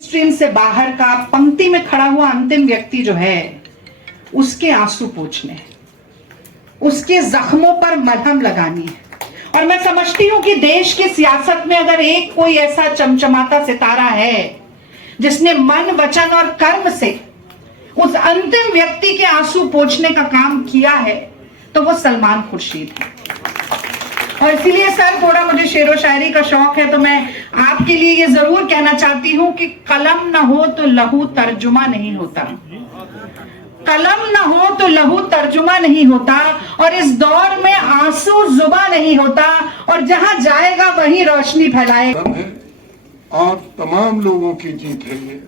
Stream से बाहर का पंक्ति में खड़ा हुआ अंतिम व्यक्ति जो है, उसके आंसू पोंछने, उसके जख्मों पर मलहम लगानी है। और मैं समझती हूं कि देश की सियासत में अगर एक कोई ऐसा चमचमाता सितारा है जिसने मन, वचन और कर्म से उस अंतिम व्यक्ति के आंसू पोंछने का काम किया है, तो वो सलमान खुर्शीद है। और इसीलिए सर, थोड़ा मुझे शेरो शायरी का शौक है, तो मैं आपके लिए ये जरूर कहना चाहती हूं कि कलम न हो तो लहू तर्जुमा नहीं होता, कलम न हो तो लहू तर्जुमा नहीं होता, और इस दौर में आंसू जुबा नहीं होता, और जहां जाएगा वहीं रोशनी फैलाएगा। और तमाम लोगों की जीत है ये,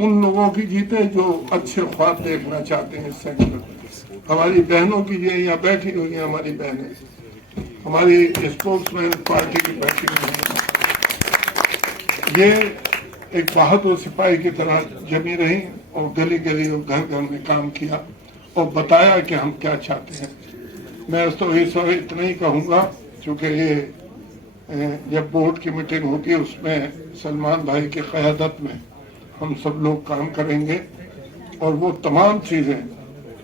उन लोगों की जीत है जो अच्छे ख्वाब देखना चाहते हैं इस सेक्टर में। हमारी बहनों की ये यहाँ बैठी हुई है, हमारी बहनें, हमारी स्पोर्ट्समैन पार्टी की बैठी हुई है, ये एक बहादुर सिपाही की तरह जमी रही और गली गली और घर घर में काम किया और बताया कि हम क्या चाहते हैं। मैं तो इस वक्त इतना ही कहूँगा, चूँकि ये जब बोर्ड की मीटिंग होती है उसमें सलमान भाई की क़यादत में हम सब लोग काम करेंगे, और वो तमाम चीज़ें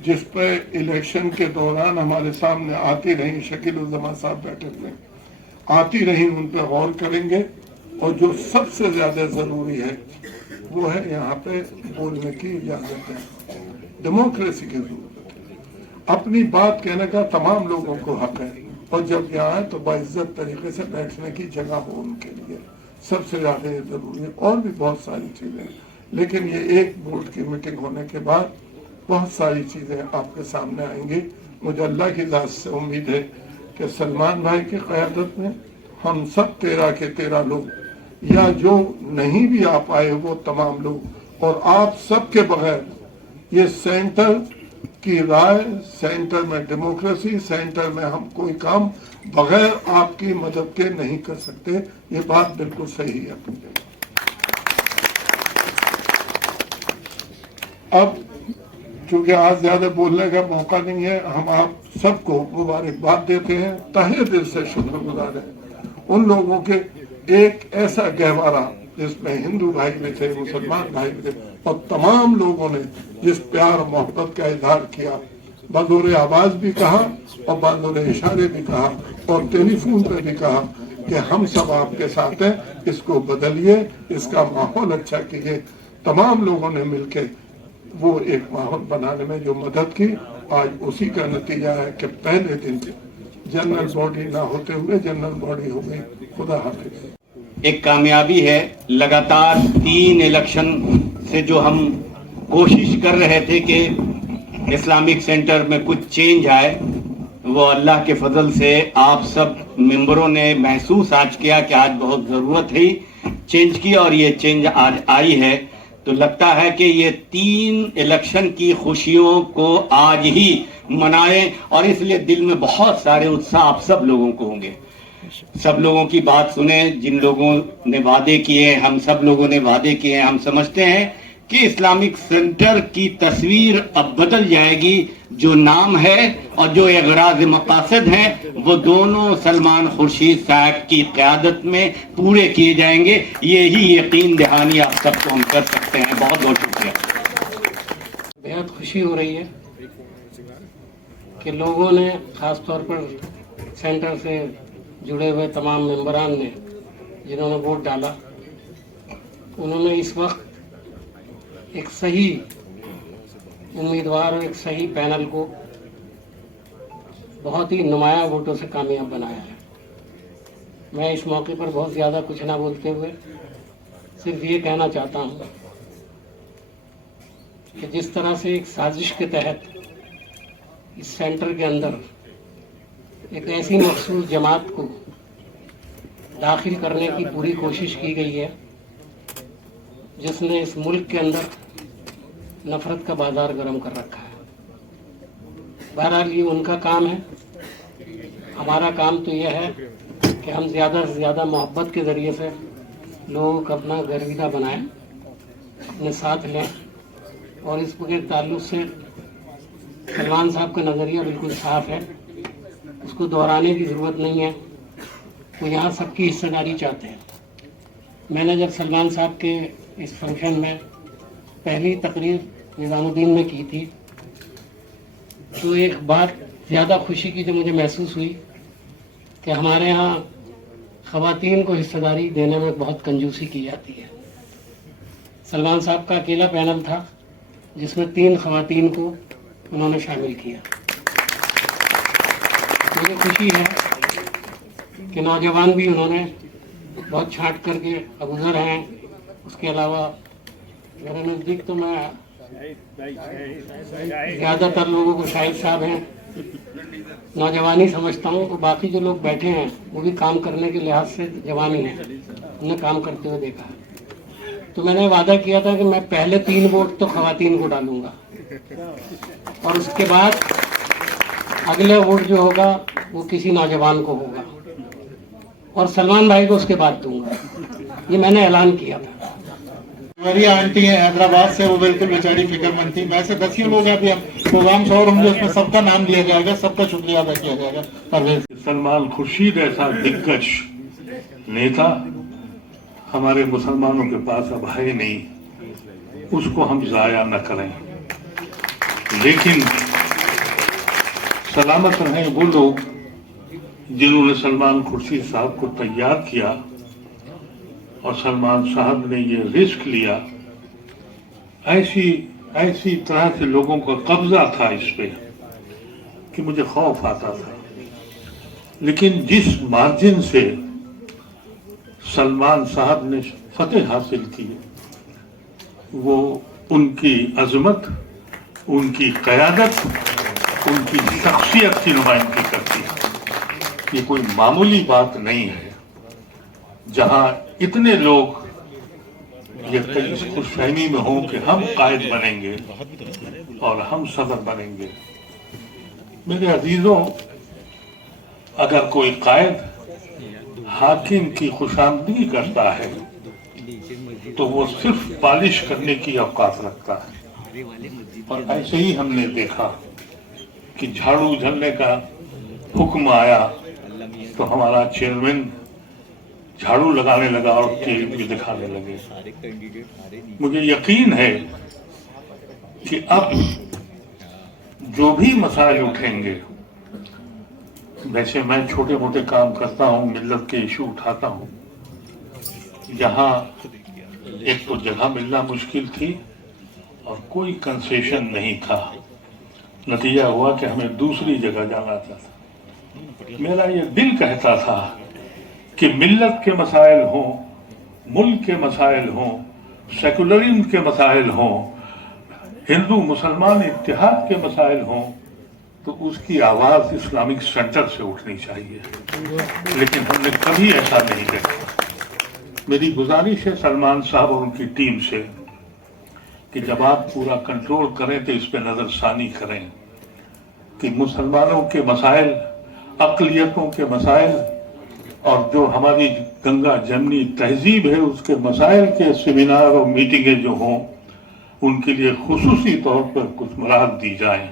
जिस पर इलेक्शन के दौरान हमारे सामने आती रही, शकील उज़ ज़मान साहब बैठे थे, आती रही, उन पर गौर करेंगे। और जो सबसे ज़्यादा ज़रूरी है वो है यहाँ पे बोलने की इजाज़त है, डेमोक्रेसी की ज़रूरत है, अपनी बात कहने का तमाम लोगों को हक है, और जब यहाँ आए तो बाइज्जत तरीके से बैठने की जगह हो उनके लिए, सबसे ज़्यादा ये ज़रूरी है। और भी बहुत सारी चीज़ें हैं, लेकिन ये एक बोर्ड की मीटिंग होने के बाद बहुत सारी चीज़ें आपके सामने आएंगी। मुझे अल्लाह की ज़ात से उम्मीद है कि सलमान भाई की क़यादत में हम सब 13 के 13 लोग, या जो नहीं भी आ पाए वो तमाम लोग, और आप सब के बगैर ये सेंटर की राय, सेंटर में डेमोक्रेसी, सेंटर में हम कोई काम बगैर आपकी मदद के नहीं कर सकते। ये बात बिल्कुल सही है अपनी जगह। अब चूंकि आज ज्यादा बोलने का मौका नहीं है, हम आप सबको मुबारकबाद देते हैं, तहे दिल से शुक्रगुजार हैं उन लोगों के, एक ऐसा गहवारा जिसमें हिंदू भाई भी थे, मुसलमान भाई भी थे, और तमाम लोगों ने जिस प्यार और मोहब्बत का इजहार किया, बदौर आवाज भी कहा और बदौर इशारे भी कहा और टेलीफोन पे भी कहा कि हम सब आपके साथ हैं, इसको बदलिए, इसका माहौल अच्छा कीजिए। तमाम लोगों ने मिलकर वो एक माहौल बनाने में जो मदद की, आज उसी का नतीजा है कि पहले दिन जनरल बॉडी ना होते हुए जनरल बॉडी हो गई। खुदा हाफिज। एक कामयाबी है, लगातार 3 इलेक्शन से जो हम कोशिश कर रहे थे कि इस्लामिक सेंटर में कुछ चेंज आए, वो अल्लाह के फजल से आप सब मेंबरों ने महसूस आज किया कि आज बहुत ज़रूरत है चेंज की, और ये चेंज आज आई है। तो लगता है कि ये 3 इलेक्शन की खुशियों को आज ही मनाएं, और इसलिए दिल में बहुत सारे उत्साह आप सब लोगों को होंगे। सब लोगों की बात सुने, जिन लोगों ने वादे किए, हम सब लोगों ने वादे किए। हम समझते हैं कि इस्लामिक सेंटर की तस्वीर अब बदल जाएगी, जो नाम है और जो एगराज मकासद हैं वो दोनों सलमान खुर्शीद साहब की क़यादत में पूरे किए जाएंगे। यही यकीन दहानी आप सबको हम कर सकते हैं। बहुत बहुत शुक्रिया। बेहद खुशी हो रही है कि लोगों ने, ख़ास तौर पर सेंटर से जुड़े हुए तमाम मेंबरान ने, जिन्होंने वोट डाला, उन्होंने इस वक्त एक सही उम्मीदवार और एक सही पैनल को बहुत ही नुमाया वोटों से कामयाब बनाया है। मैं इस मौके पर बहुत ज़्यादा कुछ ना बोलते हुए सिर्फ ये कहना चाहता हूँ कि जिस तरह से एक साजिश के तहत इस सेंटर के अंदर एक ऐसी मखसूस जमात को दाखिल करने की पूरी कोशिश की गई है जिसने इस मुल्क के अंदर नफरत का बाजार गर्म कर रखा है। बहरहाल ये उनका काम है, हमारा काम तो यह है कि हम ज़्यादा से ज़्यादा मोहब्बत के ज़रिए से लोगों को अपना गर्विदा बनाएं, अपने साथ लें। और इस के ताल्लुक़ से सलमान साहब का नज़रिया बिल्कुल साफ़ है, उसको दोहराने की ज़रूरत नहीं है। वो यहाँ सबकी हिस्सेदारी चाहते हैं। मैंने जब सलमान साहब के इस फंक्शन में पहली तकरीर निज़ामुद्दीन में की थी, तो एक बात ज़्यादा खुशी की जो मुझे महसूस हुई कि हमारे यहाँ ख़वातीन को हिस्सेदारी देने में बहुत कंजूसी की जाती है। सलमान साहब का अकेला पैनल था जिसमें 3 ख़वातीन को उन्होंने शामिल किया। मुझे खुशी है कि नौजवान भी उन्होंने बहुत छांट करके अबूज़र हैं। उसके अलावा मेरे नज़दीक तो मैं ज़्यादातर लोगों को शाहिद साहब हैं, नौजवानी समझता हूँ, तो बाकी जो लोग बैठे हैं वो भी काम करने के लिहाज से जवानी है, उन्हें काम करते हुए देखा है। तो मैंने वादा किया था कि मैं पहले 3 वोट तो ख़वातीन को डालूंगा और उसके बाद अगला वोट जो होगा वो किसी नौजवान को होगा और सलमान भाई को उसके बाद दूंगा। ये मैंने ऐलान किया था। हमारी आंटी है हैदराबाद से, वो बिल्कुल बेचारी फिक्रमंद थी। वैसे 10 ही लोग हैं, अभी हम प्रोग्राम्स और होंगे, उसमें सबका नाम लिया जाएगा, सबका शुक्रिया अदा किया जाएगा। परवेज सलमान खुर्शीद ऐसा दिग्गज नेता हमारे मुसलमानों के पास अब है नहीं, उसको हम जाया न करें। लेकिन सलामत रहें वो लोग जिन्होंने सलमान खुर्शीद साहब को तैयार किया और सलमान साहब ने ये रिस्क लिया। ऐसी तरह से लोगों का कब्जा था इस पे कि मुझे खौफ आता था। लेकिन जिस मार्जिन से सलमान साहब ने फतेह हासिल की, वो उनकी अजमत, उनकी क़यादत, उनकी शख्सियत की नुमाइंदगी करती है। ये कोई मामूली बात नहीं है जहां इतने लोग ये इस खुशफहमी में हों कि हम कायद बनेंगे और हम सदर बनेंगे। मेरे अजीजों, अगर कोई कायद हाकिम की खुशामदगी करता है तो वो सिर्फ पालिश करने की औकात रखता है। और ऐसे ही हमने देखा कि झाड़ू झलने का हुक्म आया तो हमारा चेयरमैन झाड़ू लगाने लगा और तेल भी दिखाने लगे। मुझे यकीन है कि अब जो भी मसाइल उठेंगे, वैसे मैं छोटे मोटे काम करता हूँ, मिल्लत के इशू उठाता हूँ। यहाँ एक तो जगह मिलना मुश्किल थी और कोई कंसेशन नहीं था। नतीजा हुआ कि हमें दूसरी जगह जाना था। मेरा ये दिल कहता था कि मिल्लत के मसाइल हों, मुल्क के मसाइल हों, सेकुलरिज्म के मसाइल हों, हिंदू मुसलमान इत्तेहाद के मसाइल हों, तो उसकी आवाज़ इस्लामिक सेंटर से उठनी चाहिए। लेकिन हमने कभी ऐसा नहीं देखा। मेरी गुजारिश है सलमान साहब और उनकी टीम से कि जब आप पूरा कंट्रोल करें तो इस पर नज़रसानी करें कि मुसलमानों के मसाइल, अक़लियतों के मसाइल और जो हमारी गंगा जमनी तहजीब है उसके मसाइल के सेमिनार और मीटिंगें जो हों, उनके लिए खुसूसी तौर पर कुछ मराहत दी जाएं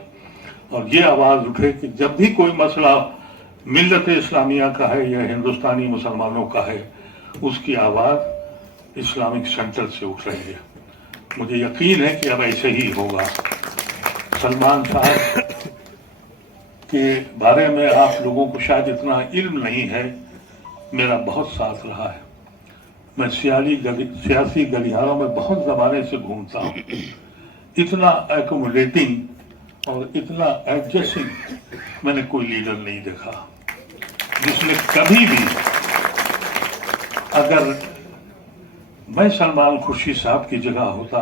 और ये आवाज़ उठे कि जब भी कोई मसला मिल्लत इस्लामिया का है या हिंदुस्तानी मुसलमानों का है, उसकी आवाज़ इस्लामिक सेंटर से उठ रही है। मुझे यकीन है कि अब ऐसे ही होगा। सलमान साहब के बारे में आप लोगों को शायद इतना इल्म नहीं है, मेरा बहुत साथ रहा है। मैं सियासी गलियारों में बहुत ज़माने से घूमता हूँ। इतना एकोमोडेटिंग और इतना एडजस्टिंग मैंने कोई लीडर नहीं देखा जिसने कभी भी, अगर मैं सलमान खुर्शीद साहब की जगह होता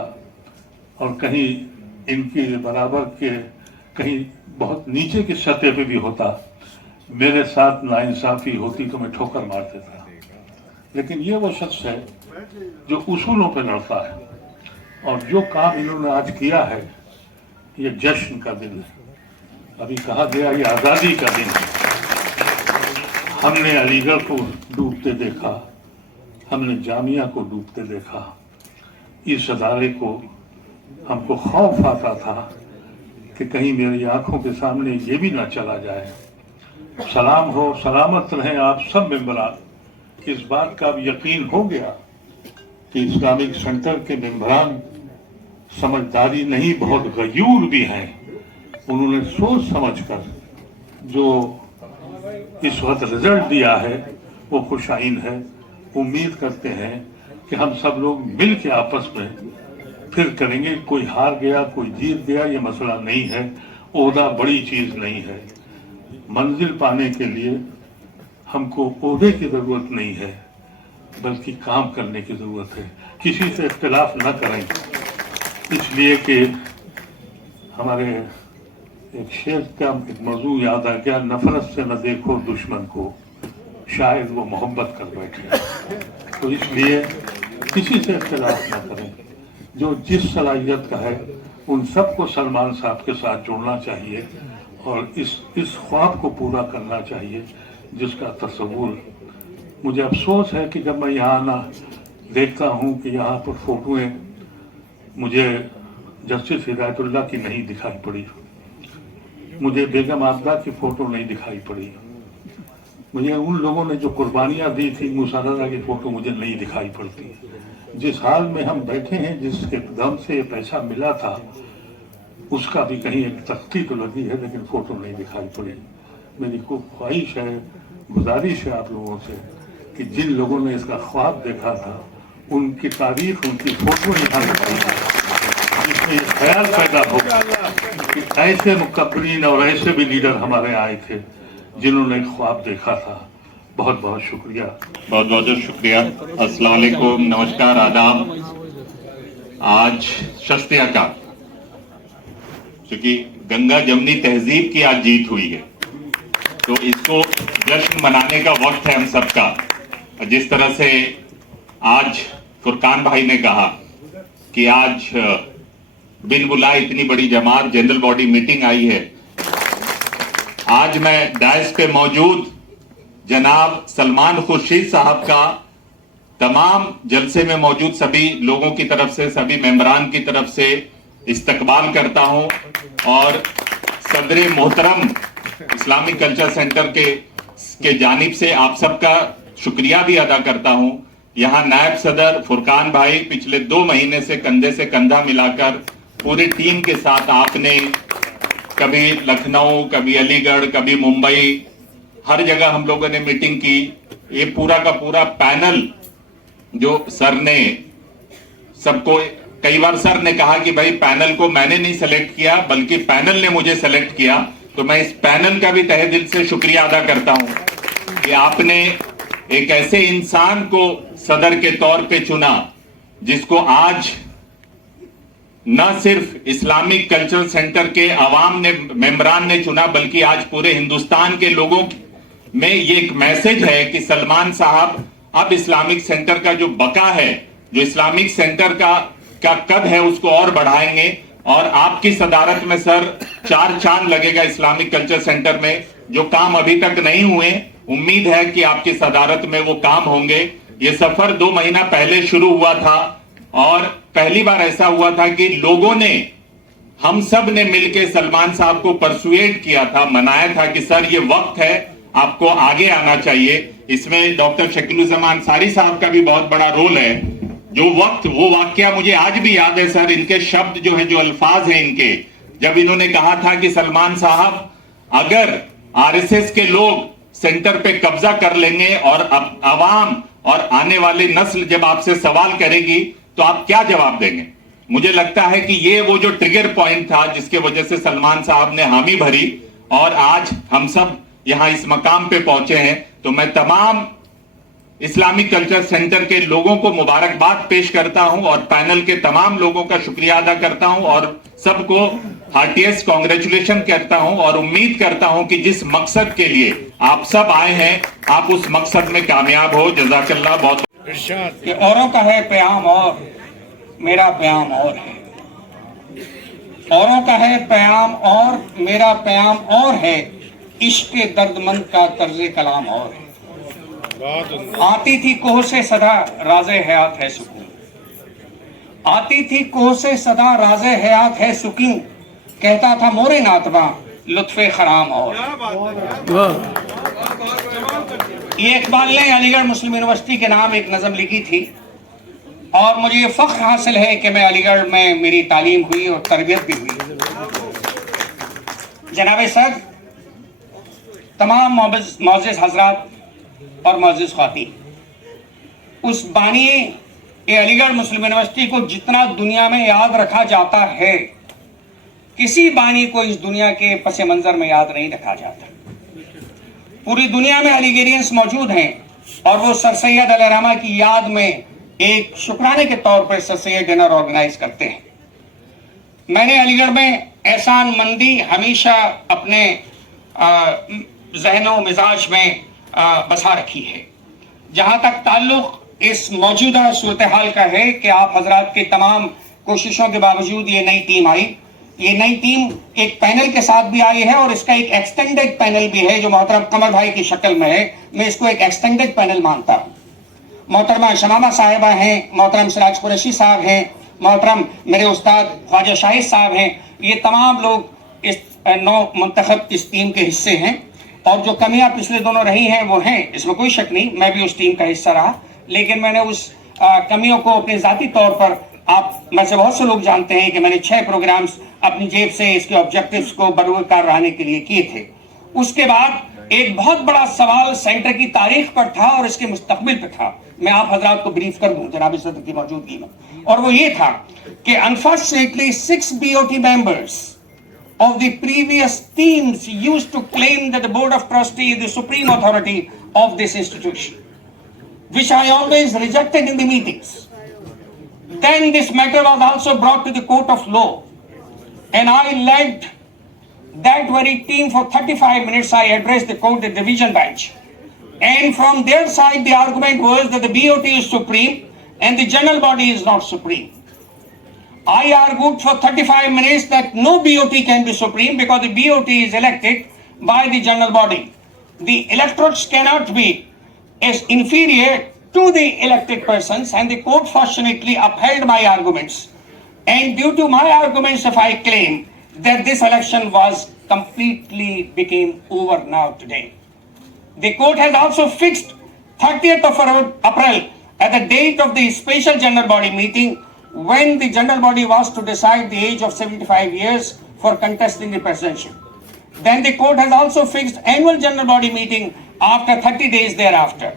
और कहीं इनके बराबर के कहीं बहुत नीचे की सतह पे भी होता, मेरे साथ नाइंसाफी होती तो मैं ठोकर मार देता। लेकिन ये वो शख्स है जो उसूलों पे लड़ता है और जो काम इन्होंने आज किया है ये जश्न का दिन है। अभी कहा गया ये आज़ादी का दिन है। हमने अलीगढ़ को डूबते देखा, हमने जामिया को डूबते देखा। इस अदारे को हमको खौफ आता था कि कहीं मेरी आंखों के सामने ये भी ना चला जाए। सलाम हो, सलामत रहें आप सब मेंबरान। इस बात का अब यकीन हो गया कि इस्लामिक सेंटर के मेंबरान समझदारी नहीं, बहुत गयूर भी हैं। उन्होंने सोच समझकर जो इस वक्त रिजल्ट दिया है वो खुशाइन है। उम्मीद करते हैं कि हम सब लोग मिल के आपस में फिर करेंगे। कोई हार गया कोई जीत गया ये मसला नहीं है, ओहदा बड़ी चीज नहीं है। मंजिल पाने के लिए हमको ओहदे की जरूरत नहीं है, बल्कि काम करने की जरूरत है। किसी से इख्तिलाफ न करें, इसलिए कि हमारे एक शेर का एक मौजू याद आ गया, नफरत से न देखो दुश्मन को, शायद वो मोहब्बत कर बैठे। तो इसलिए किसी से इख्तिलाफ न करें। जो जिस सलाहियत का है उन सबको सलमान साहब के साथ जोड़ना चाहिए और इस ख्वाब को पूरा करना चाहिए जिसका तस्वुर। मुझे अफसोस है कि जब मैं यहाँ आना देखता हूँ कि यहाँ पर फोटोएं मुझे जस्टिस हिदायतुल्लाह की नहीं दिखाई पड़ी, मुझे बेगम आबदा की फोटो नहीं दिखाई पड़ी, मुझे उन लोगों ने जो कुर्बानियां दी थी मुसारदा की फोटो मुझे नहीं दिखाई पड़ती। जिस हाल में हम बैठे हैं, जिसके दम से ये पैसा मिला था, उसका भी कहीं एक तख्ती तो लगी है लेकिन फोटो नहीं दिखाई पड़ी। मेरी को ख्वाहिश है, गुजारिश है आप लोगों से कि जिन लोगों ने इसका ख्वाब देखा था उनकी तारीख, उनकी फोटो यहाँ लगाई जाए, जिसमें ये ख्याल पैदा होगा कि ऐसे मुकब्बरीन और ऐसे भी लीडर हमारे आए थे जिन्होंने एक ख्वाब देखा था। बहुत बहुत शुक्रिया। बहुत बहुत शुक्रिया। अस्सलाम वालेकुम, नमस्कार, आदाब। आज शस्त्या का क्योंकि गंगा जमुनी तहजीब की आज जीत हुई है, तो इसको जश्न मनाने का वक्त है हम सबका। जिस तरह से आज फुरकान भाई ने कहा कि आज बिन बुलाए इतनी बड़ी जमात जनरल बॉडी मीटिंग आई है, आज मैं डायस पे मौजूद जनाब सलमान खुर्शीद साहब का तमाम जलसे में मौजूद सभी लोगों की तरफ से, सभी मेंबरान की तरफ से इस्तकबाल करता हूं और सदर मोहतरम इस्लामिक कल्चर सेंटर के जानिब से आप सबका शुक्रिया भी अदा करता हूं। यहां नायब सदर फुरकान भाई पिछले 2 महीने से कंधे से कंधा मिलाकर पूरी टीम के साथ आपने कभी लखनऊ, कभी अलीगढ़, कभी मुंबई, हर जगह हम लोगों ने मीटिंग की। ये पूरा का पूरा पैनल जो सर ने सबको, कई बार सर ने कहा कि भाई पैनल को मैंने नहीं सेलेक्ट किया बल्कि पैनल ने मुझे सेलेक्ट किया, तो मैं इस पैनल का भी तहे दिल से शुक्रिया अदा करता हूं कि आपने एक ऐसे इंसान को सदर के तौर पे चुना जिसको आज न सिर्फ इस्लामिक कल्चरल सेंटर के अवाम ने, मेंबरान ने चुना, बल्कि आज पूरे हिंदुस्तान के लोगों में ये एक मैसेज है कि सलमान साहब अब इस्लामिक सेंटर का जो बका है, जो इस्लामिक सेंटर का कद है उसको और बढ़ाएंगे और आपकी सदारत में सर 4 चांद लगेगा इस्लामिक कल्चर सेंटर में। जो काम अभी तक नहीं हुए, उम्मीद है कि आपकी सदारत में वो काम होंगे। ये सफर 2 महीना पहले शुरू हुआ था और पहली बार ऐसा हुआ था कि लोगों ने, हम सब ने मिलकर सलमान साहब को परसुएट किया था, मनाया था कि सर ये वक्त है, आपको आगे आना चाहिए। इसमें डॉक्टर शकीलुज़्ज़मान अंसारी साहब का भी बहुत बड़ा रोल है। जो वक्त, वो वाकया मुझे आज भी याद है सर, इनके शब्द जो हैं, जो अल्फाज हैं इनके, जब इन्होंने कहा था कि सलमान साहब अगर आरएसएस के लोग सेंटर पे कब्जा कर लेंगे और अब अवाम और आने वाली नस्ल जब आपसे सवाल करेगी तो आप क्या जवाब देंगे। मुझे लगता है कि ये वो जो ट्रिगर पॉइंट था जिसके वजह से सलमान साहब ने हामी भरी और आज हम सब यहां इस मकाम पे पहुंचे हैं। तो मैं तमाम इस्लामिक कल्चर सेंटर के लोगों को मुबारकबाद पेश करता हूं और पैनल के तमाम लोगों का शुक्रिया अदा करता हूं और सबको हार्टिएस्ट कांग्रेचुलेशन करता हूं और उम्मीद करता हूं कि जिस मकसद के लिए आप सब आए हैं आप उस मकसद में कामयाब हो। जज़ाकल्लाह। बहुत कि औरों का है प्याम और मेरा प्याम और है, औरों का है प्याम और मेरा प्याम और है, इश्क दर्दमंद का तर्ज कलाम और है। आती थी कोह से सदा राज़े हयात है सुकून, आती थी कोह से सदा राज़े हयात है सुकून, कहता था मोरे नातबा लुत्फे खराम और। ये इकबाल ने अलीगढ़ मुस्लिम यूनिवर्सिटी के नाम एक नज़म लिखी थी اور مجھے یہ فخر حاصل ہے کہ میں علی گڑھ میں میری تعلیم ہوئی اور تربیت بھی ہوئی. جناب صدر، تمام معزز حضرات اور معزز خواتین، اس بانی علی گڑھ مسلم یونیورسٹی کو جتنا دنیا میں یاد رکھا جاتا ہے، کسی بانی کو اس دنیا کے پس منظر میں یاد نہیں رکھا جاتا. پوری دنیا میں علی گڑھیئنس موجود ہیں اور وہ سر سید علیہ الرحمہ کی یاد میں ایک شکرانے کے طور پر سر سید ڈنر آرگنائز کرتے ہیں. میں نے علی گڑھ میں احسان مندی ہمیشہ اپنے ذہن و مزاج میں بسا رکھی ہے. جہاں تک تعلق اس موجودہ صورتحال کا ہے کہ آپ حضرات کے تمام کوششوں کے باوجود یہ نئی ٹیم آئی. یہ نئی ٹیم ایک پینل کے ساتھ بھی آئی ہے اور اس کا ایک ایکسٹینڈڈ پینل بھی ہے جو محترم قمر بھائی کی شکل میں ہے. میں اس کو ایک ایکسٹینڈڈ پینل مانتا ہوں. محترمہ شمامہ صاحبہ ہیں، محترم سراج قریشی صاحب ہیں، محترم میرے استاد خواجہ شاہد صاحب ہیں. یہ تمام لوگ اس نو منتخب اس ٹیم کے حصے ہیں اور جو کمیاں پچھلے دونوں رہی ہیں وہ ہیں، اس میں کوئی شک نہیں. میں بھی اس ٹیم کا حصہ رہا، لیکن میں نے اس کمیوں کو اپنے ذاتی طور پر، آپ میں سے بہت سے لوگ جانتے ہیں کہ میں نے 6 پروگرامز اپنی جیب سے اس کے آبجیکٹیوز کو بروئے کار رہنے کے لیے کیے تھے. اس کے بعد ایک بہت بڑا سوال سینٹر کی تاریخ پر تھا اور اس کے مستقبل پہ تھا. میں آپ حضرات کو بریف کر دوں جناب صدر کی موجودگی میں، اور وہ یہ تھا کہ unfortunately 6 BOT members of the previous teams used to claim that the Board of Trustees is the supreme authority of this institution, which I always rejected in the meetings. Then this matter was also brought to the court of law, and I led that very team for 35 minutes. I addressed the court, the division bench. And from their side, the argument was that the BOT is supreme and the general body is not supreme. I argued for 35 minutes that no BOT can be supreme because the BOT is elected by the general body. The electorates cannot be as inferior to the elected persons, and the court fortunately upheld my arguments. And due to my arguments, if I claim that this election was completely became over now today. The court has also fixed 30th of April as the date of the special general body meeting when the general body was to decide the age of 75 years for contesting the presidency. Then the court has also fixed annual general body meeting after 30 days thereafter.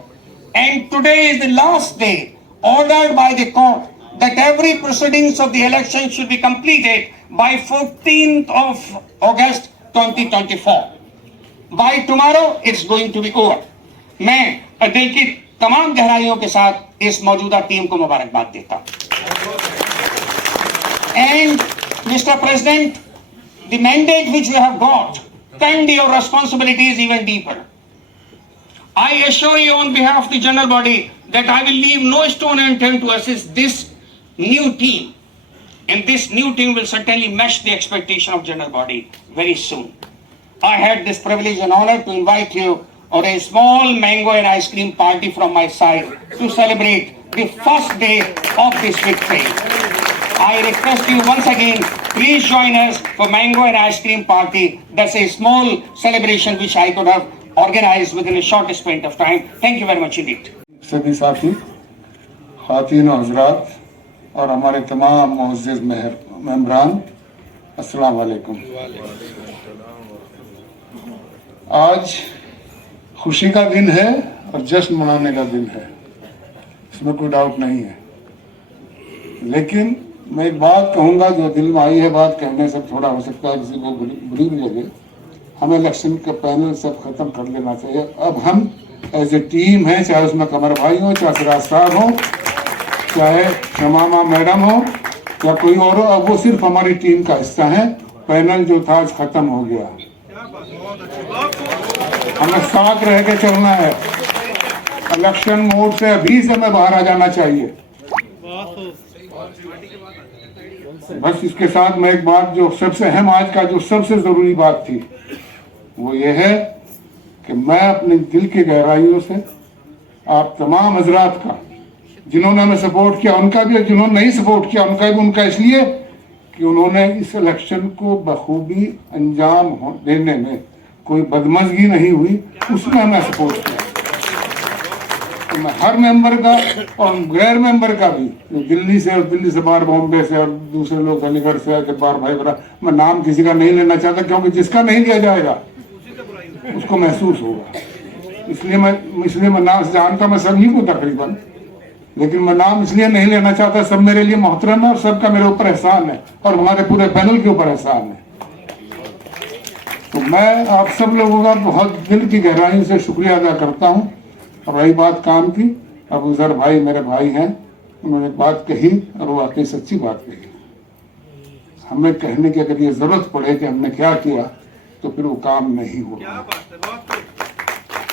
And today is the last day ordered by the court that every proceedings of the election should be completed by 14th of August 2024. By tomorrow it's going to be over. میں دل کی تمام گہرائیوں کے ساتھ اس موجودہ team کو مبارکباد دیتا ہوں. And Mr. President, the mandate which you have got, tend your responsibilities even deeper. I assure you on behalf of the general body that I will leave no stone unturned to assist this new team. And this new team will certainly match the expectation of general body very soon. I had this privilege and honor to invite you on a small mango and ice cream party from my side to celebrate the first day of this victory. I request you once again, please join us for mango and ice cream party. That's a small celebration which I could have organized within a short span of time. Thank you very much indeed. सभी साथी, खातीन और हज़रात और हमारे तमाम मुअज़्ज़िज़ मेंबरान, अस्सलाम वालेकुम. आज खुशी का दिन है और जश्न मनाने का दिन है, इसमें कोई डाउट नहीं है. लेकिन मैं एक बात कहूँगा जो दिल में आई है, बात कहने से थोड़ा हो सकता है किसी को बुरी भी लगे. हमें इलेक्शन का पैनल सब खत्म कर लेना चाहिए. अब हम एज ए टीम हैं, चाहे उसमें कमर भाई हो, चाहे सिराज साहब हो, चाहे शमामा मैडम हो या कोई और हो, अब वो सिर्फ हमारी टीम का हिस्सा है. पैनल जो था आज खत्म हो गया. हमें साथ रह के चलना है. इलेक्शन मोड से अभी से हमें बाहर आ जाना चाहिए. बस इसके साथ मैं एक बात जो सबसे अहम, आज का जो सबसे जरूरी बात थी, वो ये है कि मैं अपने दिल की गहराइयों से आप तमाम हजरात का, जिन्होंने हमें सपोर्ट किया उनका भी, जिन्होंने नहीं सपोर्ट किया उनका भी, उनका इसलिए कि उन्होंने इस इलेक्शन को बखूबी अंजाम देने में कोई बदमज़गी नहीं हुई, उसमें हमें सपोर्ट किया. तो मैं हर मेंबर का और गैर मेंबर का भी, दिल्ली से और दिल्ली से बाहर बॉम्बे से और दूसरे लोग अलीगढ़ से आके बाहर भाई बड़ा, मैं नाम किसी का नहीं लेना चाहता, क्योंकि जिसका नहीं लिया जाएगा उसको महसूस होगा। इसलिए मैं नाम जानता मैं सभी को तकरीबन, लेकिन मैं नाम इसलिए नहीं लेना चाहता, सब मेरे लिए मोहतरम है और सबका मेरे ऊपर एहसान है और हमारे पूरे पैनल के ऊपर एहसान है। तो मैं आप सब लोगों का बहुत दिल की गहराई से शुक्रिया अदा करता हूँ। और रही बात काम की, अबू ज़र भाई मेरे भाई हैं, उन्होंने बात कही और वो वाकई सच्ची बात कही। हमें कहने की अगर ये जरूरत पड़े कि हमने क्या किया तो फिर वो काम नहीं होगा।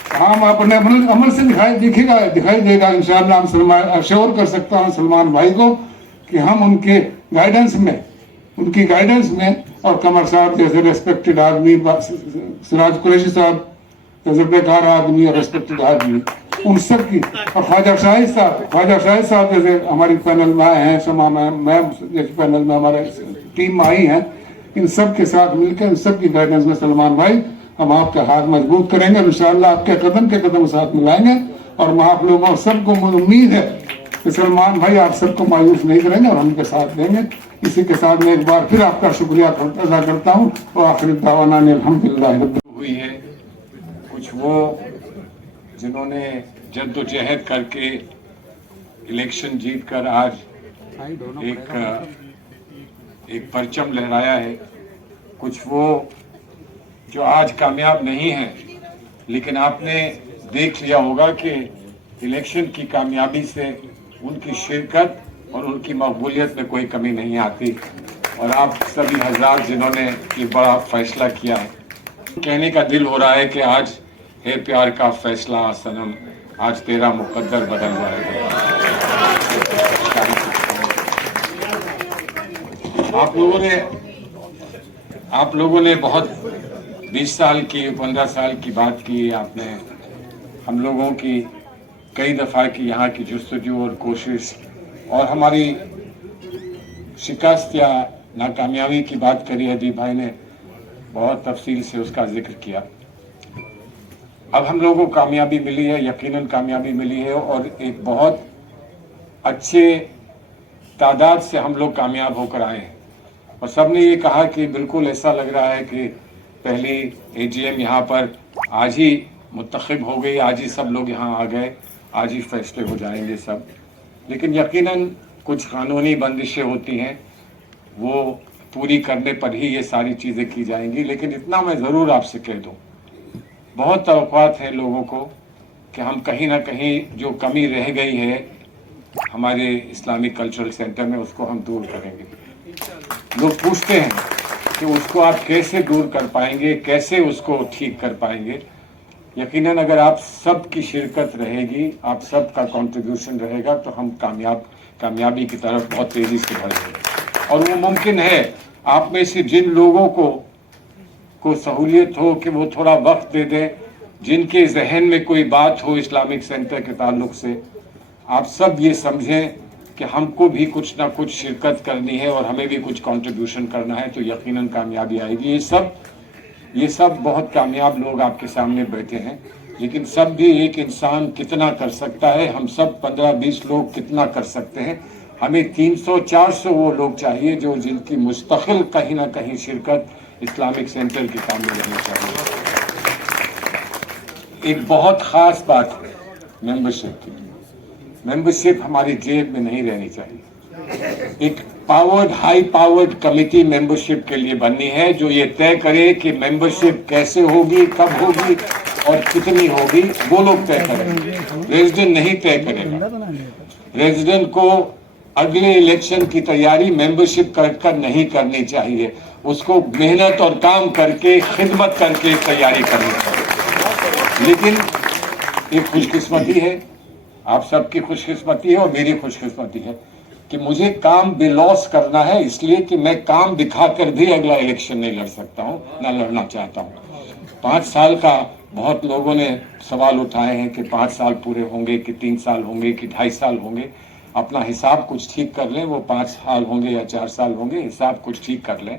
काम अपने अमल से दिखाई देगा इंशाअल्लाह। हम सलमान अश्योर कर सकता हूँ सलमान भाई को कि हम उनकी गाइडेंस में और कमर साहब जैसे रेस्पेक्टेड आदमी, सिराज कुरैशी साहब तजुर्बेकार आदमी और रेस्पेक्टेड आदमी, उन सब की, और ख्वाजा शाहिद साहब जैसे हमारी पैनल में आए हैं, समा मैं जैसे पैनल में हमारे टीम में आई हैं, इन सब के साथ मिलकर इन सब की गाइडेंस में सलमान भाई हम आपके हाथ मजबूत करेंगे, इंशाअल्लाह आपके कदम के कदम साथ मिलाएंगे। और आप लोगों सबको उम्मीद है कि सलमान भाई आप सबको मायूस नहीं करेंगे और हमके साथ देंगे। इसी के साथ मैं एक बार फिर आपका शुक्रिया अदा करता हूँ और आखिरी दावाना अल्हम्दुलिल्लाह हुई है। कुछ वो जिन्होंने जद्दोजहद करके इलेक्शन जीत कर आज एक परचम लहराया है, कुछ वो जो आज कामयाब नहीं हैं, लेकिन आपने देख लिया होगा कि इलेक्शन की कामयाबी से उनकी शिरकत और उनकी मकबूलियत में कोई कमी नहीं आती। और आप सभी हज़रात जिन्होंने ये बड़ा फैसला किया है, कहने का दिल हो रहा है कि आज है प्यार का फैसला सनम, आज तेरा मुकद्दर बदल जाएगा। आप लोगों ने बहुत 20 साल की 15 साल की बात की आपने, हम लोगों की कई दफ़ा की यहाँ की जुस्तजू और कोशिश, और हमारी शिकस्त या नाकामयाबी की बात करी अदीब भाई ने, बहुत तफसील से उसका जिक्र किया। अब हम लोगों को कामयाबी मिली है, यकीनन कामयाबी मिली है, और एक बहुत अच्छे तादाद से हम लोग कामयाब होकर आए हैं। और सब ने ये कहा कि बिल्कुल ऐसा लग रहा है कि पहली एजीएम यहाँ पर आज ही मुंतखब हो गई, आज ही सब लोग यहाँ आ गए, आज ही फैसले हो जाएंगे सब। लेकिन यकीनन कुछ कानूनी बंदिशें होती हैं, वो पूरी करने पर ही ये सारी चीज़ें की जाएंगी। लेकिन इतना मैं ज़रूर आपसे कह दूँ, बहुत तवक्कुआत है लोगों को कि हम कहीं ना कहीं जो कमी रह गई है हमारे इस्लामिक कल्चरल सेंटर में, उसको हम दूर करेंगे। लोग पूछते हैं कि उसको आप कैसे दूर कर पाएंगे, कैसे उसको ठीक कर पाएंगे। यकीनन अगर आप सब की शिरकत रहेगी, आप सब का कंट्रीब्यूशन रहेगा, तो हम कामयाबी की तरफ बहुत तेज़ी से बढ़ेंगे। और वो मुमकिन है आप में से जिन लोगों को सहूलियत हो कि वो थोड़ा वक्त दे दें, जिनके जहन में कोई बात हो इस्लामिक सेंटर के ताल्लुक से, आप सब ये समझें कि हमको भी कुछ ना कुछ शिरकत करनी है और हमें भी कुछ कंट्रीब्यूशन करना है, तो यकीनन कामयाबी आएगी। ये सब बहुत कामयाब लोग आपके सामने बैठे हैं, लेकिन सब भी एक इंसान कितना कर सकता है, हम सब 15-20 लोग कितना कर सकते हैं। हमें 300-400 वो लोग चाहिए जो जिनकी मुस्तकिल कहीं ना कहीं शिरकत इस्लामिक सेंटर के काम में रहनी चाहिए। एक बहुत ख़ास बात है मेंबरशिप की। मेंबरशिप हमारी जेब में नहीं रहनी चाहिए। एक हाई पावर्ड कमेटी मेंबरशिप के लिए बननी है, जो ये तय करे कि मेंबरशिप कैसे होगी, कब होगी और कितनी होगी, वो लोग तय करेंगे। रेजिडेंट नहीं तय करेगा। रेजिडेंट को अगले इलेक्शन की तैयारी मेंबरशिप कर नहीं करनी चाहिए, उसको मेहनत और काम करके, खिदमत करके तैयारी करनी चाहिए। लेकिन एक खुशकिस्मती है, आप सबकी खुशकिस्मती है और मेरी खुशकिस्मती है कि मुझे काम बेलॉस करना है, इसलिए कि मैं काम दिखाकर भी अगला इलेक्शन नहीं लड़ सकता हूँ, ना लड़ना चाहता हूँ। 5 साल का बहुत लोगों ने सवाल उठाए हैं कि 5 साल पूरे होंगे कि 3 साल होंगे कि 2.5 साल होंगे। अपना हिसाब कुछ ठीक कर लें, वो 5 साल होंगे या 4 साल होंगे, हिसाब कुछ ठीक कर लें।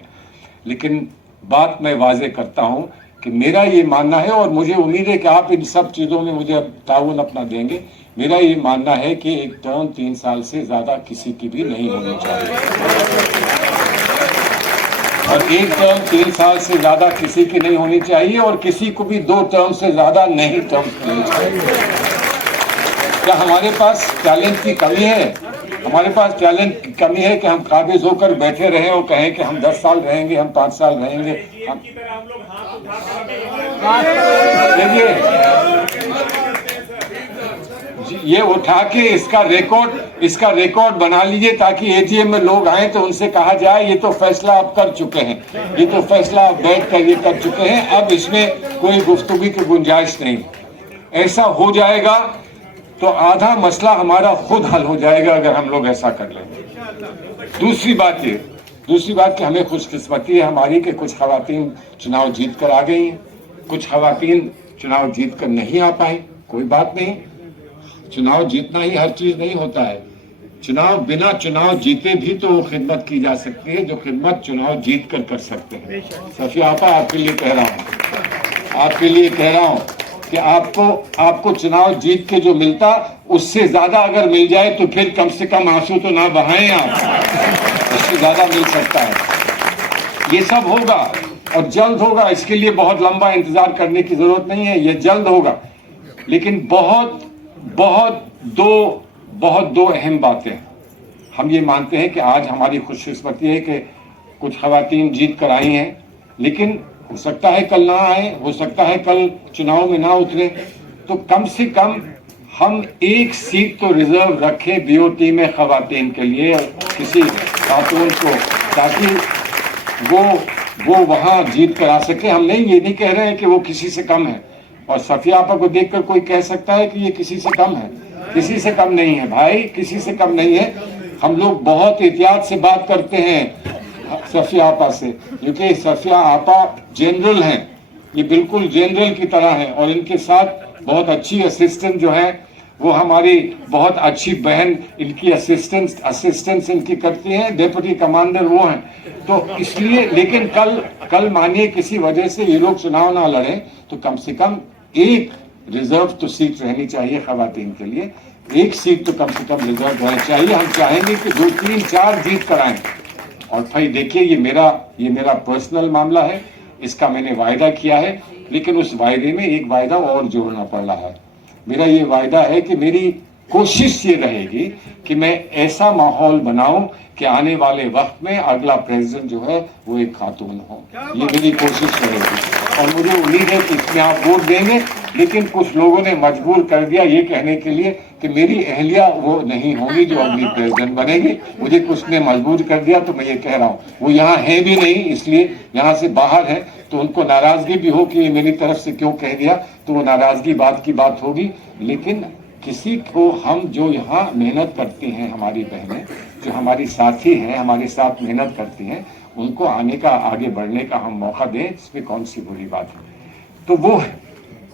लेकिन बात मैं वाजे करता हूँ कि मेरा ये मानना है और मुझे उम्मीद है कि आप इन सब चीज़ों में मुझे ताउन अपना देंगे मेरा ये मानना है कि एक टर्म 3 साल से ज्यादा किसी की भी नहीं होनी चाहिए, और एक टर्म 3 साल से ज्यादा किसी की नहीं होनी चाहिए, और किसी को भी 2 टर्म से ज्यादा नहीं टर्म लेनी चाहिए। क्या हमारे पास टैलेंट की कमी है? हमारे पास टैलेंट की कमी है कि हम काबिज होकर बैठे रहें और कहें कि हम 10 साल रहेंगे, हम 5 साल रहेंगे। ये उठा के इसका रिकॉर्ड बना लीजिए, ताकि एजीएम में लोग आए तो उनसे कहा जाए ये तो फैसला आप कर चुके हैं, ये तो फैसला आप बैठ कर ये कर चुके हैं, अब इसमें कोई गुफ्तगू की गुंजाइश नहीं। ऐसा हो जाएगा तो आधा मसला हमारा खुद हल हो जाएगा अगर हम लोग ऐसा कर लेंगे। दूसरी बात कि हमें खुशकिस्मती है हमारी कि कुछ खवातीन चुनाव जीत कर आ गई हैं, कुछ खवातीन चुनाव जीत कर नहीं आ पाई। कोई बात नहीं, चुनाव जीतना ही हर चीज नहीं होता है। बिना चुनाव जीते भी तो वो खिदमत की जा सकती है जो खिदमत चुनाव जीत कर सकते हैं। सफिया आपा, आपके लिए कह रहा हूँ कि आपको चुनाव जीत के जो मिलता उससे ज्यादा अगर मिल जाए तो फिर कम से कम आंसू तो ना बहाएं आप, उससे ज्यादा मिल सकता है। ये सब होगा और जल्द होगा, इसके लिए बहुत लंबा इंतजार करने की जरूरत नहीं है, ये जल्द होगा। लेकिन बहुत दो अहम बातें हम ये मानते हैं कि आज हमारी खुशकिस्मती है कि कुछ खवातीन जीत कर आई हैं, लेकिन हो सकता है कल ना आए, हो सकता है कल चुनाव में ना उतरे, तो कम से कम हम 1 सीट तो रिजर्व रखें बीओटी में खवातीन के लिए, किसी खातून को, ताकि वो वहां जीत कर आ सके। हम ये नहीं कह रहे हैं कि वो किसी से कम है, और सफिया आपा को देखकर कोई कह सकता है कि ये किसी से कम है, किसी से कम नहीं है भाई, किसी से कम नहीं है। हम लोग बहुत एहतियात से बात करते हैं सफिया आपा से, क्योंकि सफिया आपा जनरल हैं, ये बिल्कुल जनरल की तरह है, और इनके साथ बहुत अच्छी असिस्टेंट जो है वो हमारी बहुत अच्छी बहन इनकी असिस्टेंस इनकी करती हैं, डिप्टी कमांडर वो हैं। तो इसलिए, लेकिन कल मानिए किसी वजह से ये लोग चुनाव ना लड़े तो कम से कम 1 रिजर्व तो सीट रहनी चाहिए खवातीन के लिए, 1 सीट तो कम से कम रिजर्व रहनी चाहिए। हम चाहेंगे कि 2, 3, 4 जीत कर आए। और भाई देखिए, ये मेरा पर्सनल मामला है, इसका मैंने वायदा किया है, लेकिन उस वायदे में एक वायदा और जोड़ना पड़ रहा है। मेरा ये वायदा है कि मेरी कोशिश ये रहेगी कि मैं ऐसा माहौल बनाऊं कि आने वाले वक्त में अगला प्रेसिडेंट जो है वो एक खातून हो, ये मेरी कोशिश रहेगी। और मुझे उम्मीद है कि इसमें आप वोट देंगे, लेकिन कुछ लोगों ने मजबूर कर दिया ये कहने के लिए कि मेरी अहलिया वो नहीं होगी जो अगली प्रेसिडेंट बनेगी। मुझे कुछ ने मजबूर कर दिया, तो मैं ये कह रहा हूँ वो यहाँ है भी नहीं, इसलिए यहाँ से बाहर है, तो उनको नाराजगी भी हो कि ये मेरी तरफ से क्यों कह दिया, तो वो नाराजगी बात की बात होगी। लेकिन किसी को हम जो यहाँ मेहनत करती हैं, हमारी बहनें जो हमारी साथी हैं, हमारे साथ मेहनत करती हैं, उनको आने का, आगे बढ़ने का हम मौका दें, इसमें कौन सी बुरी बात है। तो वो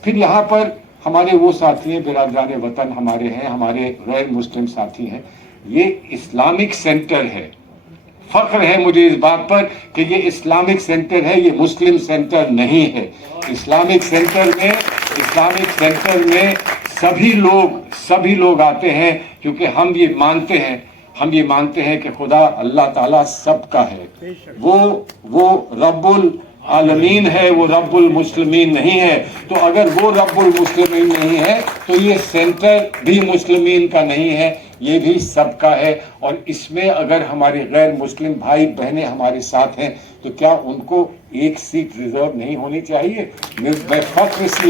फिर यहाँ पर हमारे वो साथी हैं, बिरादरान वतन हमारे हैं, हमारे गैर मुस्लिम साथी हैं। ये इस्लामिक सेंटर है, फख्र है मुझे इस बात पर कि ये इस्लामिक सेंटर है, ये मुस्लिम सेंटर नहीं है। इस्लामिक सेंटर में सभी लोग आते हैं, क्योंकि हम ये मानते हैं कि खुदा अल्लाह ताला सबका है, वो रब्बुल आलमीन है, वो रब्बुल मुस्लिमीन नहीं है। तो अगर वो रब्बुल मुस्लिमीन नहीं है तो ये सेंटर भी मुस्लिमीन का नहीं है, ये भी सबका है। और इसमें अगर हमारे गैर मुस्लिम भाई बहनें हमारे साथ हैं तो क्या उनको 1 सीट रिजर्व नहीं होनी चाहिए? मैं फख्र से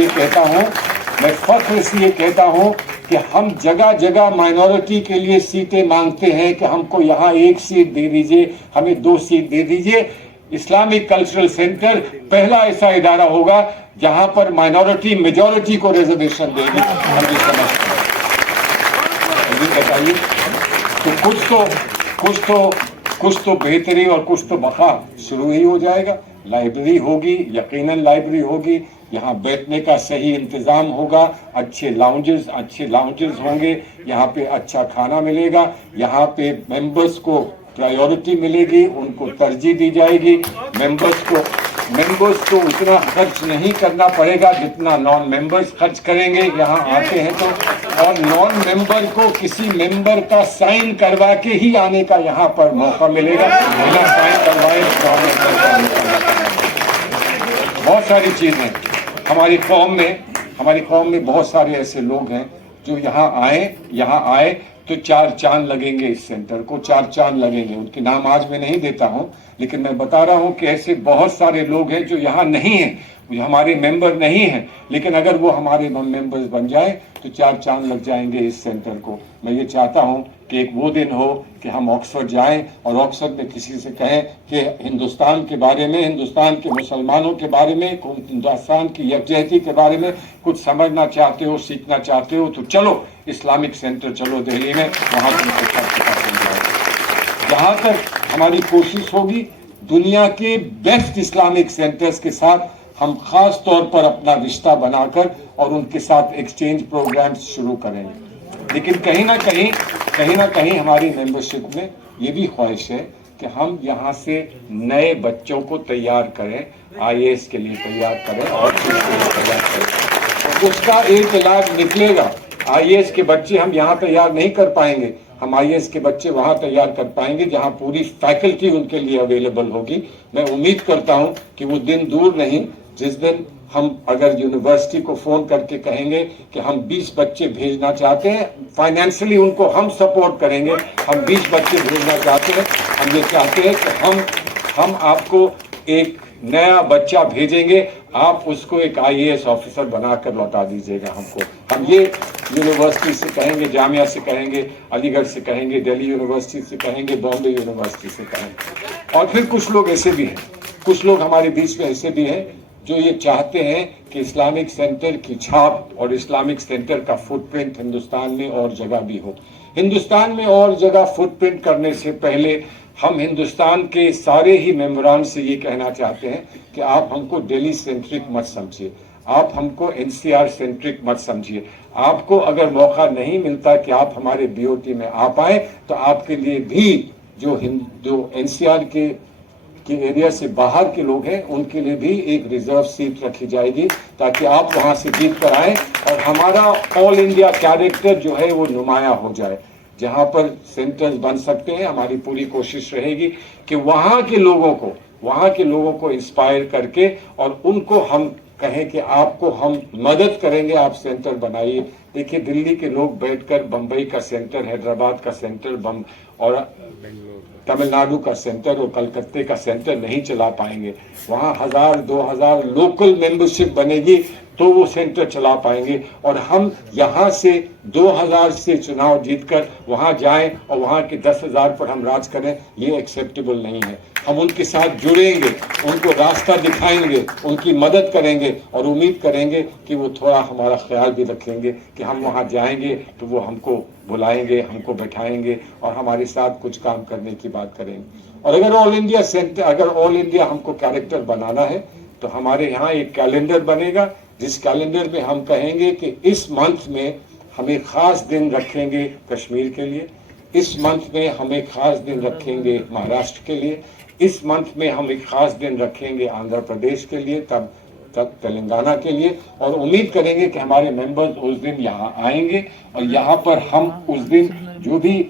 ये कहता हूँ कि हम जगह जगह माइनॉरिटी के लिए सीटें मांगते हैं कि हमको यहाँ 1 सीट दे दीजिए, हमें 2 सीट दे दीजिए। इस्लामिक कल्चरल सेंटर पहला ऐसा इदारा होगा जहां पर माइनॉरिटी मेजॉरिटी को रिजर्वेशन देगी। हम ये समझते हैं। बताइए, तो कुछ तो बेहतरी और कुछ तो बका शुरू ही हो जाएगा। लाइब्रेरी होगी, यकीनन लाइब्रेरी होगी, यहाँ बैठने का सही इंतजाम होगा, अच्छे लाउंजेस होंगे, यहाँ पे अच्छा खाना मिलेगा, यहाँ पे मेंबर्स को प्रायोरिटी मिलेगी, उनको तरजीह दी जाएगी। मेंबर्स को उतना खर्च नहीं करना पड़ेगा जितना नॉन मेंबर्स खर्च करेंगे। यहाँ आते हैं तो اور نان ممبر کو کسی ممبر کا سائن کروا کے ہی آنے کا یہاں پر موقع ملے گا، بنا سائن کروائے نان ممبر کا آنے کا موقع ملے گا۔ بہت ساری چیزیں ہماری قوم میں بہت سارے ایسے لوگ ہیں جو یہاں آئے تو 4 چاند لگیں گے، اس سینٹر کو 4 چاند لگیں گے۔ ان کے نام آج میں نہیں دیتا ہوں، لیکن میں بتا رہا ہوں کہ ایسے بہت سارے لوگ ہیں جو یہاں نہیں ہیں، جو ہمارے ممبر نہیں ہیں، لیکن اگر وہ ہمارے ممبرز بن جائیں تو 4 چاند لگ جائیں گے اس سینٹر کو۔ میں یہ چاہتا ہوں کہ ایک وہ دن ہو کہ ہم آکسفورڈ جائیں اور آکسفورڈ میں کسی سے کہیں کہ ہندوستان کے بارے میں، ہندوستان کے مسلمانوں کے بارے میں، ہندوستان کی یکجہتی کے بارے میں کچھ سمجھنا چاہتے ہو، سیکھنا چاہتے ہو تو چلو اسلامک سینٹر چلو دہلی میں، وہاں تم کو سب پتہ چل جائے گا۔ جہاں تک ہماری کوشش ہوگی دنیا کے بیسٹ اسلامک سینٹرز کے ساتھ ہم خاص طور پر اپنا رشتہ بنا کر اور ان کے ساتھ ایکسچینج پروگرامز شروع کریں گے، لیکن کہیں نہ کہیں ہماری ممبرشپ میں یہ بھی خواہش ہے کہ ہم یہاں سے نئے بچوں کو تیار کریں، IAS کے لیے تیار کریں اور تیار کریں۔ اس کا ایک علاج نکلے گا۔ IAS کے بچے ہم یہاں تیار نہیں کر پائیں گے، ہم IAS کے بچے وہاں تیار کر پائیں گے جہاں پوری فیکلٹی ان کے لیے اویلیبل ہوگی۔ میں امید کرتا ہوں کہ وہ دن دور نہیں جس دن ہم اگر یونیورسٹی کو فون کر کے کہیں گے کہ ہم 20 بچے بھیجنا چاہتے ہیں، فائنینشلی ان کو ہم سپورٹ کریں گے، ہم 20 بچے بھیجنا چاہتے ہیں، ہم یہ چاہتے ہیں کہ ہم آپ کو ایک نیا بچہ بھیجیں گے، آپ اس کو ایک IAS آفیسر بنا کر لوٹا دیجیے گا ہم کو۔ ہم یہ یونیورسٹی سے کہیں گے، جامعہ سے کہیں گے، علی گڑھ سے کہیں گے، دہلی یونیورسٹی سے کہیں گے، بامبے یونیورسٹی سے کہیں گے۔ اور پھر کچھ لوگ ایسے بھی ہیں، کچھ لوگ ہمارے بیچ میں ایسے بھی ہیں جو یہ چاہتے ہیں کہ اسلامک سینٹر کی چھاپ اور اسلامک سینٹر کا فٹ پرنٹ ہندوستان میں اور جگہ بھی ہو۔ ہندوستان میں اور جگہ فٹ پرنٹ کرنے سے پہلے ہم ہندوستان کے سارے ہی ممبران سے یہ کہنا چاہتے ہیں کہ آپ ہم کو دہلی سینٹرک مت سمجھیے، آپ ہم کو NCR سینٹرک مت سمجھیے۔ آپ کو اگر موقع نہیں ملتا کہ آپ ہمارے BOT میں آ پائیں تو آپ کے لیے بھی جو NCR کے ایریا سے باہر کے لوگ ہیں ان کے لیے بھی ایک ریزرو سیٹ رکھی جائے گی تاکہ آپ وہاں سے جیت کر آئیں اور ہمارا آل انڈیا کیریکٹر جو ہے وہ نمایاں ہو جائے۔ جہاں پر سینٹرز بن سکتے ہیں ہماری پوری کوشش رہے گی کہ وہاں کے لوگوں کو انسپائر کر کے اور ان کو ہم کہیں کہ آپ کو ہم مدد کریں گے، آپ سینٹر بنائیے۔ دیکھیے دلی کے لوگ بیٹھ کر بمبئی کا سینٹر، حیدرآباد کا سینٹر اور تمل ناڈو کا سینٹر اور کلکتے کا سینٹر نہیں چلا پائیں گے۔ وہاں 1000-2000 لوکل ممبرشپ بنے گی تو وہ سینٹر چلا پائیں گے، اور ہم یہاں سے 2000 سے چناؤ جیت کر وہاں جائیں اور وہاں کے 10,000 پر ہم راج کریں، یہ ایکسیپٹیبل نہیں ہے۔ ہم ان کے ساتھ جڑیں گے، ان کو راستہ دکھائیں گے، ان کی مدد کریں گے اور امید کریں گے کہ وہ تھوڑا ہمارا خیال بھی رکھیں گے کہ ہم وہاں جائیں گے تو وہ ہم کو بلائیں گے، ہم کو بٹھائیں گے اور ہمارے ساتھ کچھ کام کرنے کی بات کریں گے۔ اور اگر آل انڈیا ہم کو کیریکٹر بنانا ہے تو ہمارے یہاں ایک کیلنڈر بنے گا جس کیلنڈر میں ہم کہیں گے کہ اس منتھ میں ہم ایک خاص دن رکھیں گے کشمیر کے لیے، اس منتھ میں ہم ایک خاص دن رکھیں گے مہاراشٹر کے لیے، اس منتھ میں ہم ایک خاص دن رکھیں گے آندھرا پردیش کے لیے، تب تلنگانہ کے لیے، اور امید کریں گے کہ ہمارے ممبرز اس دن یہاں آئیں گے اور یہاں پر ہم اس دن جو بھی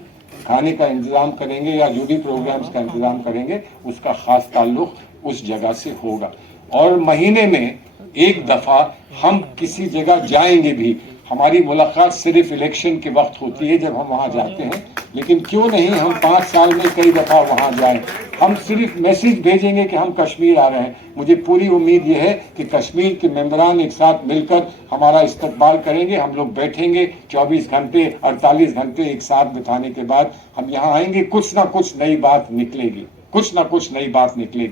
کھانے کا انتظام کریں گے یا جو بھی پروگرامز کا انتظام کریں گے اس کا خاص تعلق اس جگہ سے ہوگا۔ اور مہینے میں ایک دفعہ ہم کسی جگہ جائیں گے بھی، ہماری ملاقات صرف الیکشن کے وقت ہوتی ہے جب ہم وہاں جاتے ہیں، لیکن کیوں نہیں ہم 5 سال میں کئی دفعہ وہاں جائیں، ہم صرف میسیج بھیجیں گے کہ ہم کشمیر آ رہے ہیں۔ مجھے پوری امید یہ ہے کہ کشمیر کے ممبران ایک ساتھ مل کر ہمارا استقبال کریں گے، ہم لوگ بیٹھیں گے 24 گھنٹے 48 گھنٹے ایک ساتھ بتانے کے بعد ہم یہاں آئیں گے، کچھ نہ کچھ نئی بات نکلے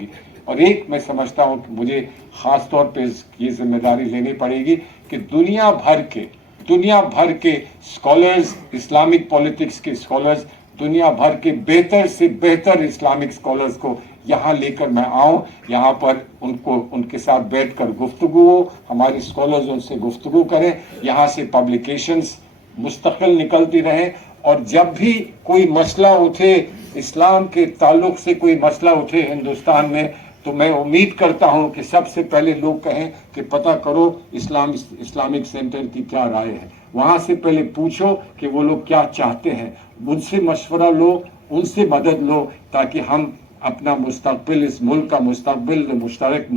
گی۔ اور ایک میں سمجھتا ہوں کہ مجھے خاص طور پہ یہ ذمہ داری لینی پڑے گی کہ دنیا بھر کے اسکالرز، اسلامک پالیٹکس کے اسکالرز، دنیا بھر کے بہتر سے بہتر اسلامک اسکالرز کو یہاں لے کر میں آؤں، یہاں پر ان کے ساتھ بیٹھ کر گفتگو ہو، ہمارے اسکالرز ان سے گفتگو کریں، یہاں سے پبلیکیشنز مستقل نکلتی رہیں، اور جب بھی کوئی مسئلہ اٹھے، اسلام کے تعلق سے کوئی مسئلہ اٹھے ہندوستان میں، تو میں امید کرتا ہوں کہ سب سے پہلے لوگ کہیں کہ پتہ کرو اسلامک سینٹر کی کیا رائے ہے، وہاں سے پہلے پوچھو کہ وہ لوگ کیا چاہتے ہیں، ان سے مشورہ لو، ان سے مدد لو، تاکہ ہم اپنا مستقبل، اس ملک کا مستقبل، جو مشترک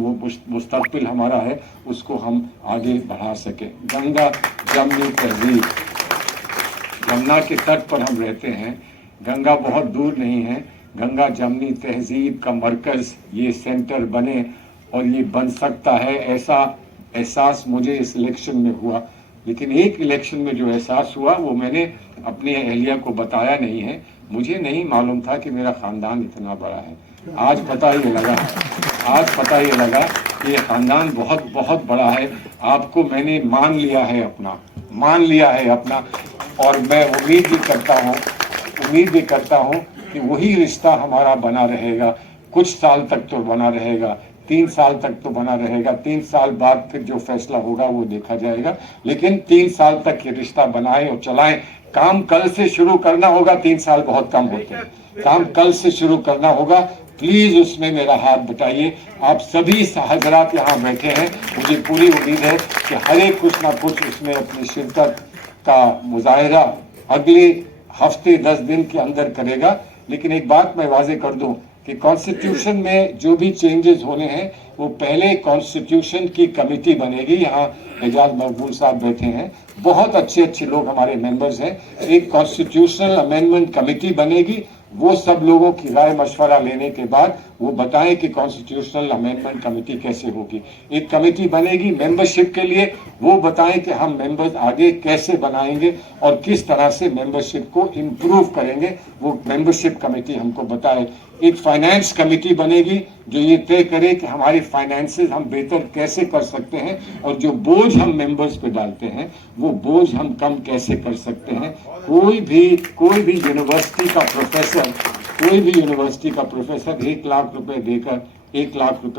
مستقبل ہمارا ہے، اس کو ہم آگے بڑھا سکیں۔ گنگا جمنی تہذیب، جمنا کے تٹ پر ہم رہتے ہیں، گنگا بہت دور نہیں ہے، گنگا جمنی تہذیب کا مرکز یہ سینٹر بنے اور یہ بن سکتا ہے، ایسا احساس مجھے اس الیکشن میں ہوا۔ لیکن ایک الیکشن میں جو احساس ہوا وہ میں نے اپنی اہلیہ کو بتایا نہیں ہے، مجھے نہیں معلوم تھا کہ میرا خاندان اتنا بڑا ہے۔ آج پتہ یہ لگا کہ یہ خاندان بہت بہت بڑا ہے۔ آپ کو میں نے مان لیا ہے اپنا، اور میں امید بھی کرتا ہوں کہ وہی رشتہ ہمارا بنا رہے گا، کچھ سال تک تو بنا رہے گا، 3 سال تک تو بنا رہے گا، 3 سال بعد پھر جو فیصلہ ہوگا وہ دیکھا جائے گا، لیکن 3 سال تک یہ رشتہ بنائیں اور چلائیں۔ کام کل سے شروع کرنا ہوگا، 3 سال بہت کم ہوتے ہیں، کام کل سے شروع کرنا ہوگا۔ پلیز اس میں میرا ہاتھ بٹائیے۔ آپ سبھی حضرات یہاں بیٹھے ہیں، مجھے پوری امید ہے کہ ہر ایک کچھ نہ کچھ اس میں اپنی شرکت کا مظاہرہ اگلے ہفتے 10 دن کے اندر کرے گا۔ لیکن ایک بات میں واضح کر دوں کہ کانسٹیٹیوشن میں جو بھی چینجز ہونے ہیں وہ پہلے کانسٹیٹیوشن کی کمیٹی بنے گی۔ یہاں اعجاز مقبول صاحب بیٹھے ہیں، بہت اچھے لوگ ہمارے ممبرز ہیں۔ ایک کانسٹیٹیوشنل امینڈمنٹ کمیٹی بنے گی، وہ سب لوگوں کی رائے مشورہ لینے کے بعد وہ بتائیں کہ کانسٹیٹیوشنل امینڈمنٹ کمیٹی کیسے ہوگی۔ ایک کمیٹی بنے گی ممبرشپ کے لیے، وہ بتائیں کہ ہم ممبرز آگے کیسے بنائیں گے اور کس طرح سے ممبرشپ کو امپروو کریں گے، وہ ممبرشپ کمیٹی ہم کو بتائے۔ ایک فائنانس کمیٹی بنے گی جو یہ طے کرے کہ ہماری فائنانسز ہم بہتر کیسے کر سکتے ہیں، اور جو بوجھ ہم ممبرز پہ ڈالتے ہیں وہ بوجھ ہم کم کیسے کر سکتے ہیں۔ کوئی بھی یونیورسٹی کا پروفیسر 1 لاکھ روپے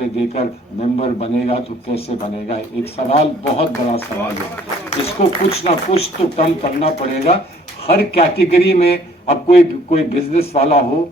دے کر ممبر بنے گا تو کیسے بنے گا؟ ایک سوال، بہت بڑا سوال ہے، اس کو کچھ نہ کچھ تو کم کرنا پڑے گا۔ ہر کیٹیگری میں اب کوئی بزنس والا ہو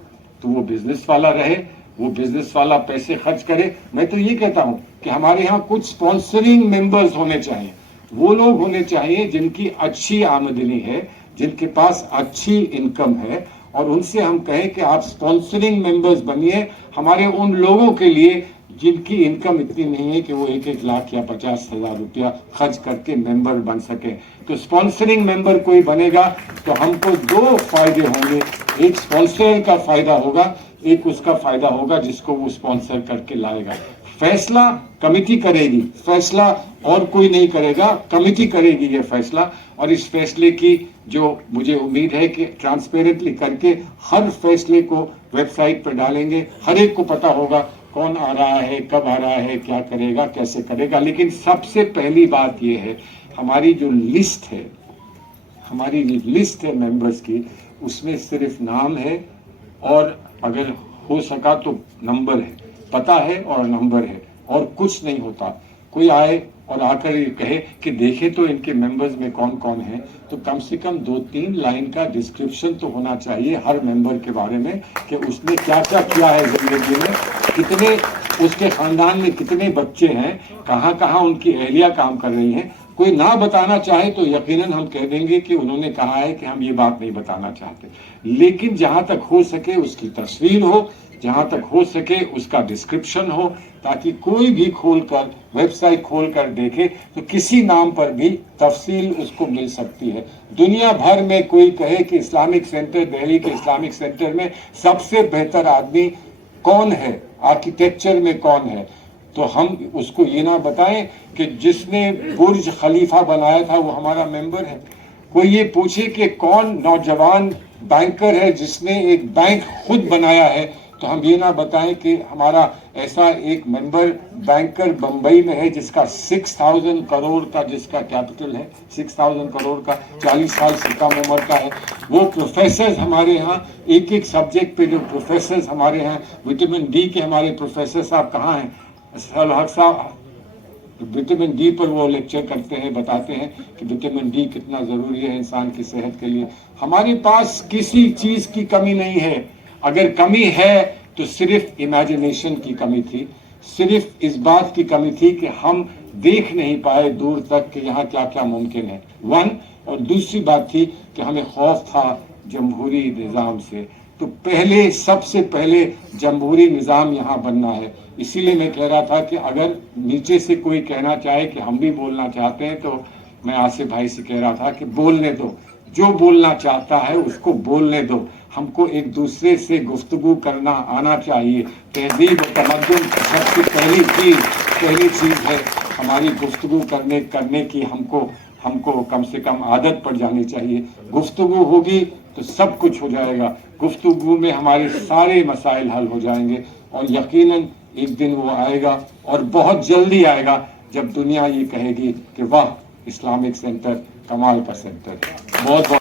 تو وہ بزنس والا رہے، وہ بزنس والا پیسے خرچ کرے۔ میں تو یہ کہتا ہوں کہ ہمارے ہاں کچھ سپانسرنگ ممبرز ہونے چاہیے، وہ لوگ ہونے چاہیے جن کی اچھی آمدنی ہے، جن کے پاس اچھی انکم ہے، اور ان سے ہم کہیں کہ آپ سپانسرنگ ممبرز بنیے ہمارے ان لوگوں کے لیے جن کی انکم اتنی نہیں ہے کہ وہ 1 لاکھ یا 50,000 روپیہ خرچ کر کے ممبر بن سکے۔ تو سپانسرنگ ممبر کوئی بنے گا تو ہم کو 2 فائدے ہوں گے، ایک سپانسر کا فائدہ ہوگا، ایک اس کا فائدہ ہوگا جس کو وہ سپانسر کر کے لائے گا۔ فیصلہ کمیٹی کرے گی، فیصلہ اور کوئی نہیں کرے گا، کمیٹی کرے گی یہ فیصلہ، اور اس فیصلے کی جو مجھے امید ہے کہ ٹرانسپیرنٹلی کر کے ہر فیصلے کو ویب سائٹ پر ڈالیں گے، ہر ایک کو پتا ہوگا کون آ رہا ہے، کب آ رہا ہے، کیا کرے گا، کیسے کرے گا۔ لیکن سب سے پہلی بات یہ ہے، ہماری جو لسٹ ہے ممبرز کی، اس میں صرف نام ہے اور اگر ہو سکا تو نمبر ہے، پتہ ہے اور نمبر ہے، اور کچھ نہیں ہوتا۔ کوئی آئے اور آ کر یہ کہے کہ دیکھیں تو ان کے ممبرز میں کون کون ہیں، تو کم سے کم 2-3 لائن کا ڈسکرپشن تو ہونا چاہیے ہر ممبر کے بارے میں کہ اس نے کیا کیا کیا ہے زندگی میں، کتنے اس کے خاندان میں کتنے بچے ہیں، کہاں کہاں ان کی اہلیہ کام کر رہی ہیں۔ کوئی نہ بتانا چاہے تو یقیناً ہم کہہ دیں گے کہ انہوں نے کہا ہے کہ ہم یہ بات نہیں بتانا چاہتے، لیکن جہاں تک ہو سکے اس کی تصویر ہو، جہاں تک ہو سکے اس کا ڈسکرپشن ہو، تاکہ کوئی بھی ویب سائٹ کھول کر دیکھے تو کسی نام پر بھی تفصیل اس کو مل سکتی ہے۔ دنیا بھر میں کوئی کہے کہ اسلامک سینٹر، دہلی کے اسلامک سینٹر میں سب سے بہتر آدمی کون ہے، آرکیٹیکچر میں کون ہے، تو ہم اس کو یہ نہ بتائیں کہ جس نے برج خلیفہ بنایا تھا وہ ہمارا ممبر ہے۔ کوئی یہ پوچھے کہ کون نوجوان بینکر ہے جس نے ایک بینک خود بنایا ہے، تو ہم یہ نہ بتائیں کہ ہمارا ایسا ایک ممبر بینکر بمبئی میں ہے جس کا 6,000 کروڑ کا جس کا کیپٹل ہے، 6,000 کروڑ کا، 40 سال سے کم عمر کا ہے۔ وہ پروفیسرز ہمارے ہاں ایک سبجیکٹ پہ جو پروفیسرز ہمارے ہاں، وٹامن ڈی کے ہمارے پروفیسر صاحب کہاں ہیں؟ الحق صاحب وٹامن ڈی پر وہ لیکچر کرتے ہیں، بتاتے ہیں کہ وٹامن ڈی کتنا ضروری ہے انسان کی صحت کے لیے۔ ہمارے پاس کسی چیز کی کمی نہیں ہے، اگر کمی ہے तो सिर्फ इमेजिनेशन की कमी थी, सिर्फ इस बात की कमी थी कि हम देख नहीं पाए दूर तक कि यहाँ क्या क्या मुमकिन है, वन। और दूसरी बात थी कि हमें खौफ था जमहूरी निज़ाम से। तो पहले, सबसे पहले जमहूरी निज़ाम यहाँ बनना है। इसीलिए मैं कह रहा था कि अगर नीचे से कोई कहना चाहे कि हम भी बोलना चाहते हैं, तो मैं आसिफ भाई से कह रहा था कि बोलने दो, जो बोलना चाहता है उसको बोलने दो। हमको एक दूसरे से गुफ्तगू करना आना चाहिए। तहजीब और तमद्दुन सबसे पहली चीज़ है हमारी गुफ्तगू करने की। हमको कम से कम आदत पड़ जानी चाहिए। गुफ्तगू होगी तो सब कुछ हो जाएगा। गुफ्तगू में हमारे सारे मसाइल हल हो जाएंगे, और यकीनन एक दिन वो आएगा, और बहुत जल्दी आएगा, जब दुनिया ये कहेगी कि वाह, इस्लामिक सेंटर कमाल का सेंटर है। बहुत बहुत